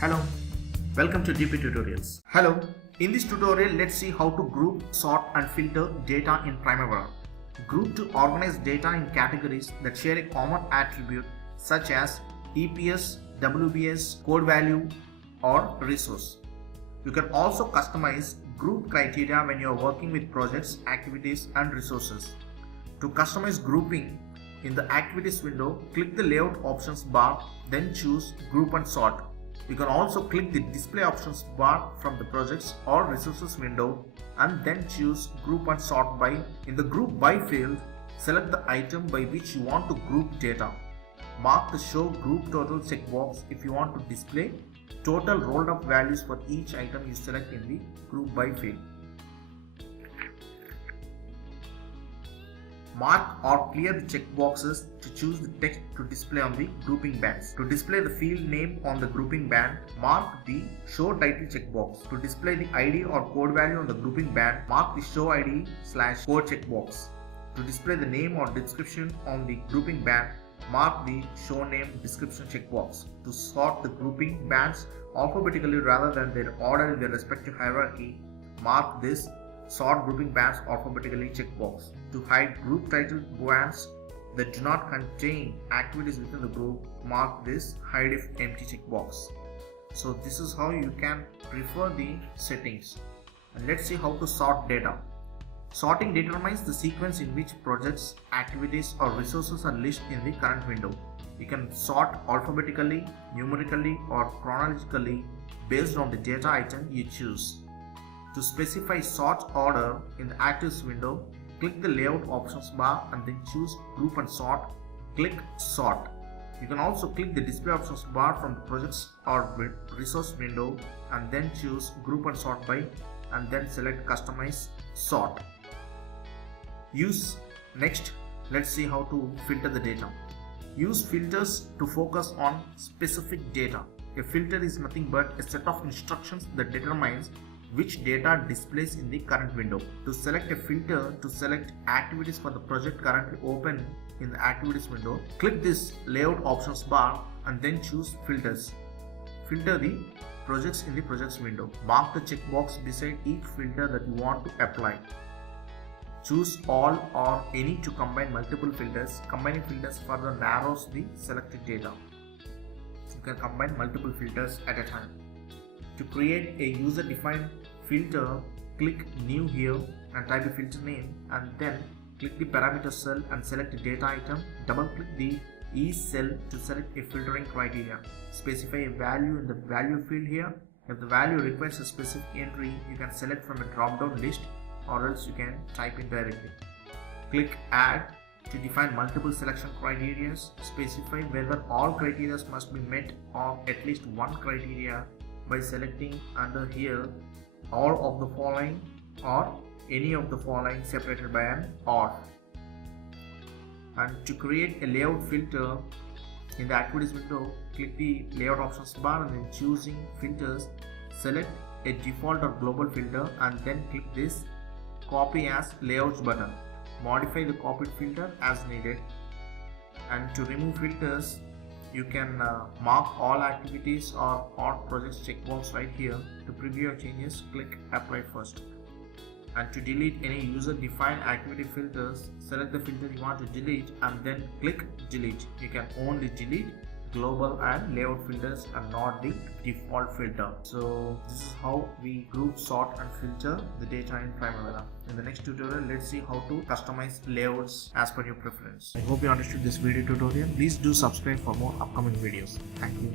Hello, welcome to DP Tutorials. Hello, in this tutorial let's see how to group, sort and filter data in Primavera. Group to organize data in categories that share a common attribute such as EPS, WBS, code value or resource. You can also customize group criteria when you are working with projects, activities and resources. To customize grouping, in the activities window, click the layout options bar, then choose group and sort. You can also click the display options bar from the projects or resources window and then choose group and sort by. In the group by field, select the item by which you want to group data. Mark the show group total checkbox if you want to display total rolled up values for each item you select in the group by field. Mark or clear the checkboxes to choose the text to display on the grouping bands. To display the field name on the grouping band, mark the show title checkbox. To display the ID or code value on the grouping band, mark the show ID/code checkbox. To display the name or description on the grouping band, mark the show name description checkbox. To sort the grouping bands alphabetically rather than their order in their respective hierarchy, mark this sort grouping bands alphabetically checkbox. To hide group title bands that do not contain activities within the group, mark this hide if empty checkbox. So this is how you can prefer the settings. And let's see how to sort data. Sorting determines the sequence in which projects, activities or resources are listed in the current window. You can sort alphabetically, numerically or chronologically based on the data item you choose. To specify sort order in the actives window, click the layout options bar and then choose group and sort. Click sort. You can also click the display options bar from the projects or resource window and then choose group and sort by and then select customize sort. Next, let's see how to filter the data. Use filters to focus on specific data. A filter is nothing but a set of instructions that determines which data displays in the current window. To select a filter to select activities for the project currently open in the activities window, click this layout options bar and then choose filters. Filter the projects in the projects window. Mark the checkbox beside each filter that you want to apply. Choose all or any to combine multiple filters. Combining filters further narrows the selected data. You can combine multiple filters at a time. To create a user-defined filter, click New here and type the filter name and then click the parameter cell and select a data item. Double-click the E cell to select a filtering criteria. Specify a value in the value field here. If the value requires a specific entry, you can select from a drop-down list or else you can type in directly. Click Add to define multiple selection criteria. Specify whether all criteria must be met or at least one criteria by selecting under here all of the following or any of the following separated by an OR. And to create a layout filter in the activities window, click the layout options bar and then choosing filters, select a default or global filter and then click this copy as layouts button. Modify the copied filter as needed. And to remove filters, you can mark all activities or all projects checkbox right here. To preview your changes, click apply first. And to delete any user defined activity filters, select the filter you want to delete and then click delete. You can only delete global and layout filters and not the default filter. So this is how we group, sort and filter the data in Primavera. In the next tutorial, let's see how to customize layouts as per your preference. I hope you understood this video tutorial. Please do subscribe for more upcoming videos. Thank you.